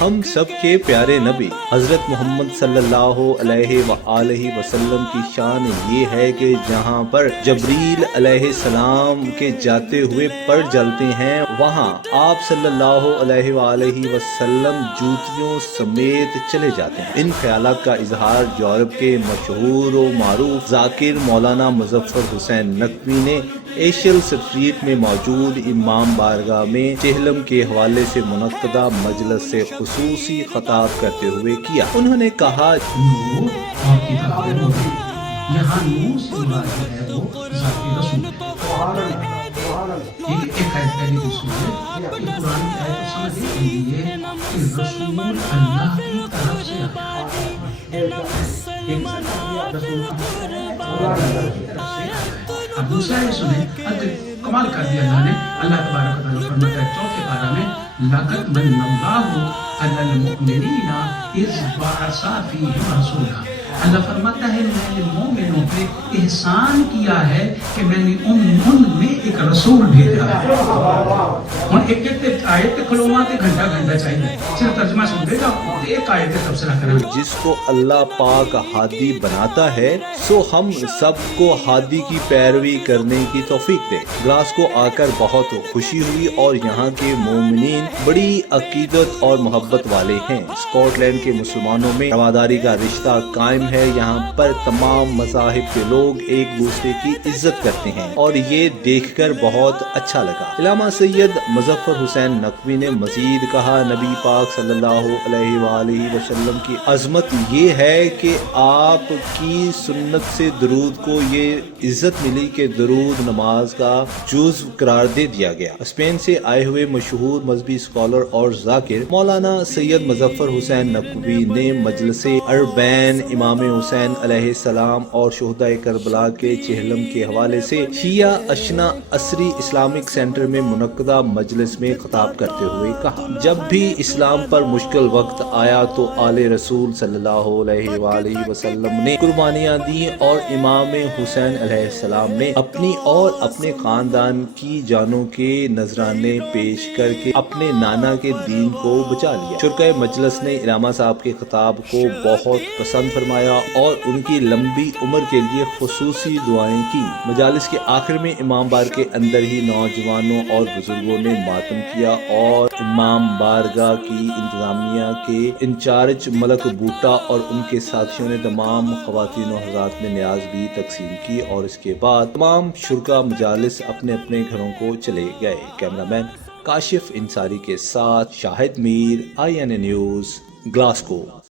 हम सब के प्यारे नबी हजरत मोहम्मद सल्लल्लाहु अलैहि वसल्लम की शान ये है कि जहाँ पर जबरील अलैहिस्सलाम के जाते हुए पर जलते हैं, वहाँ आप सल्लल्लाहु अलैहि वसल्लम जूतियों समेत चले जाते हैं। इन ख्यालात का इजहार यूरोप के मशहूर व मारूफ जाकिर मौलाना मुजफ्फर हुसैन नकवी ने एशियल स्ट्रीट में मौजूद इमाम बारगाह में चेहलम के हवाले से मुनक्कदा मजलिस से खुसूसी खिताब करते हुए किया। उन्होंने कहा, नूर और किताबें होगी। यहाँ नूर से मुराद जो है वो ज़ाती रसूल है। एक आयत पहले की सूरत ये कुरान की आयत को समझने के लिए कि रसूल अल्लाह की तरफ से आया है। अब दूसरा ये सुने, कमाल कर दिया अल्लाह ने। अल्लाह तबारक व तआला फरमाता है चौथे पारा में, लक़द मन्नल्लाहु अलल मुमिनीना इज़ बअसा फ़ीहिम रसूला। अल्लाह फरमाता है मैंने मोमिनों पे एहसान किया है कि मैंने उनमें एक रसूल भेजा है। और एक आयत के खलोमा ते घंटा घंटा चाहिए, सिर्फ तर्जुमा सुन दे जाओ, एक आयत का तफसीर करें। जिसको अल्लाह पाक हादी बनाता है सो हम सबको हादी की पैरवी करने की तौफीक दे। ग्लास को आकर बहुत खुशी हुई और यहाँ के मोमिनीन बड़ी अकीदत और मोहब्बत वाले हैं। स्कॉटलैंड के मुसलमानों में रवादारी का रिश्ता कायम है। यहाँ पर तमाम मज़ाहिब के लोग एक दूसरे की इज्जत करते हैं और ये देखकर बहुत अच्छा लगा। इलामा सैयद मुजफ्फर हुसैन नकवी ने मजीद कहा, नबी पाक सल्लल्लाहु अलैहि वसल्लम की अजमत ये है कि आपकी सुन्नत से दरूद को ये इज्जत मिली कि दरूद नमाज का जुज़्व करार दे दिया गया। स्पेन से आए हुए मशहूर मजहबी स्कॉलर और जाकिर मौलाना सैयद मुजफ्फर हुसैन नकवी ने मजलिसे अरबैन इमाम हुसैन अलैहिस्सलाम और शुहदाए करबला के चेहलम के हवाले से शिया अशना असरी इस्लामिक सेंटर में मुनक्कदा मजलिस में खिताब करते हुए कहा, जब भी इस्लाम पर मुश्किल वक्त आया तो आले रसूल सल्लल्लाहु अलैहि वसल्लम ने कुर्बानियां दी और इमाम हुसैन अलैहिस्सलाम ने अपनी और अपने खानदान की जानों के नजराने पेश करके अपने नाना के दीन को बचा लिया। शुरकाए मजलिस ने इलामा साहब के खिताब को बहुत पसंद फरमाया और उनकी लंबी उम्र के लिए खुसूसी दुआएं की। मजालिस के आखिर में इमाम बार के अंदर ही नौजवानों और बुजुर्गों ने मातम किया और इमाम बारगाह की इंतजामिया के इंचार्ज मलक बूटा और उनके साथियों ने तमाम ख्वातीन और हज़रात में न्याज भी तकसीम की और इसके बाद तमाम शुरका मजालिस अपने अपने घरों को चले गए। कैमरामैन काशिफ इंसारी के साथ Shahid Mir, INA news, Glasgow.